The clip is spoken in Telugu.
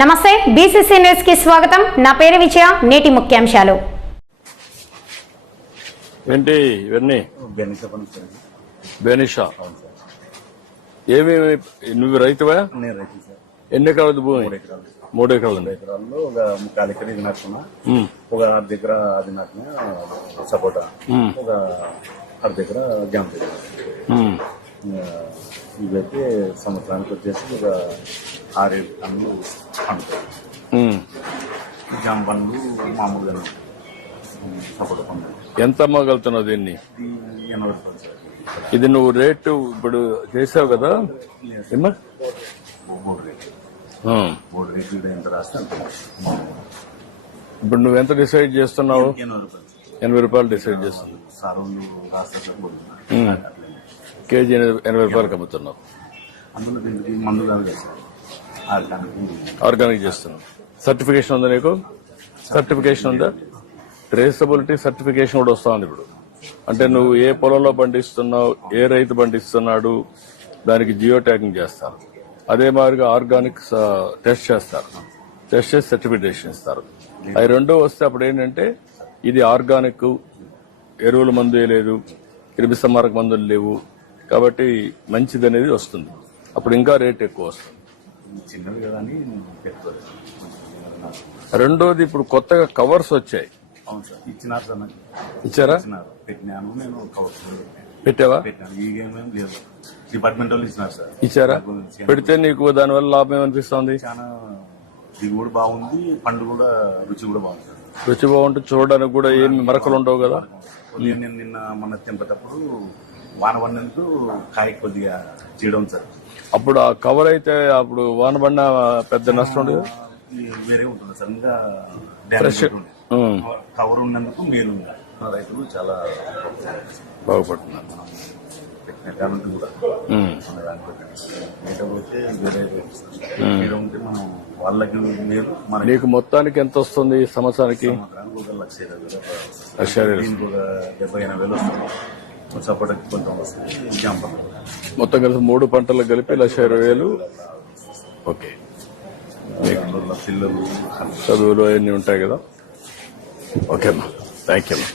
నమస్తే బీసీసీ న్యూస్ కి స్వాగతం. నా పేరు విజయ. నేటి ముఖ్యాంశాలు ఏంటి ఇవన్నీ? బెనిషా ఏమేమి? నువ్వు రైతువా? నేను రైతు సార్. ఎన్ని ఎకరాలు భూమి? 3 ఎకరాలు. 3 ఎకరాల్లో ఒక 3/4 ఎకరం ఇది నాటుకున్నా, ఒక 1/2 దగ్గర అది నాటినా సపోటా, ఒక 1/2 దగ్గర జామ దగ్గర. ఇవైతే సంవత్సరానికి వచ్చేసి ఒక 6-7 టన్నులు పండుతాయి. జామ పండ్లు మామూలుగా సపోటా పండ్లు. ఎంత అమ్మగలుగుతున్నావు దీన్ని? 80 రూపాయలు సార్. ఇది నువ్వు రేటు ఇప్పుడు చేసావు కదా? ఏమా 3 రేట్లు. 3 రేట్లు ఎంత రాస్తే అంత. ఇప్పుడు నువ్వు ఎంత డిసైడ్ చేస్తున్నావు? 80 రూపాయలు. 80 రూపాయలు డిసైడ్ చేస్తున్నావు. సారులు రాస్తారు కేజీ 80 రూపాయలకు అమ్ముతున్నావు. అందులో దీనికి మందు కాదు సార్, ఆర్గానిక్ చేస్తున్నావు. సర్టిఫికేషన్ ఉందా నీకు? సర్టిఫికేషన్ ఉందా? ట్రేసబిలిటీ సర్టిఫికేషన్ కూడా వస్తుంది ఇప్పుడు. అంటే నువ్వు ఏ పొలంలో పండిస్తున్నావు, ఏ రైతు పండిస్తున్నాడు, దానికి జియో ట్యాగింగ్ చేస్తారు. అదే మాదిరిగా ఆర్గానిక్ టెస్ట్ చేస్తారు. టెస్ట్ చేసి సర్టిఫికేషన్ ఇస్తారు. అవి రెండో వస్తే అప్పుడు ఏంటంటే ఇది ఆర్గానిక్, ఎరువుల మందు వేయలేదు, క్రిమి సంహారక మందులు లేవు, కాబట్టి మంచిది అనేది వస్తుంది. అప్పుడు ఇంకా రేట్ ఎక్కువ వస్తుంది. చిన్నది కదా అని రెండోది ఇప్పుడు కొత్తగా కవర్స్ వచ్చాయి. అవును సార్, ఇచ్చినారు సార్. నాకు ఇచ్చారా? పెట్టినాను, నేను కవర్ పెట్టావా? పెట్టాను. ఈ గేమ్ ఏం లేదు, డిపార్ట్మెంట్ వాళ్ళు ఇచ్చినారు సార్. ఇచ్చారా? పెడితే నీకు దానివల్ల లాభం ఏమనిపిస్తుంది? చాలా దిగుబడి బాగుంది, పండు కూడా రుచి కూడా బాగుంది సార్. రుచి బాగుంటుంది, చూడడానికి కూడా ఏమి మరకలు ఉండవు కదా. నేను నిన్న మొన్న తెంపేటప్పుడు వాన పడినందుకు కాయ కొద్దిగా చేయడం సార్. అప్పుడు ఆ కవర్ అయితే అప్పుడు వాన పడిన పెద్ద నష్టం ఉండదు, వేరే ఉంటుంది సార్. ఇంకా డ్యామేజ్ ఉంటుంది. కవర్ ఉన్నందుకు మేలు ఉంది. రైతులు చాలా బాగుపడుతున్నారు. టెక్నికాలిటీ కూడా లేకపోతే వేరే ఉంటే మనం వాళ్ళకి మేలు. నీకు మొత్తానికి ఎంత వస్తుంది సంవత్సరానికి? 1,20,000 దీనికి ఒక 70,000-80,000 వస్తుంది. సపోటాకి కొంచెం వస్తుంది. జామ మొత్తం కలిసి 3 పంటలకు కలిపి 1,20,000. ఓకే. పిల్లలు చదువులు అవన్నీ ఉంటాయి కదా. ఓకే అమ్మా, థ్యాంక్ యూ అమ్మా.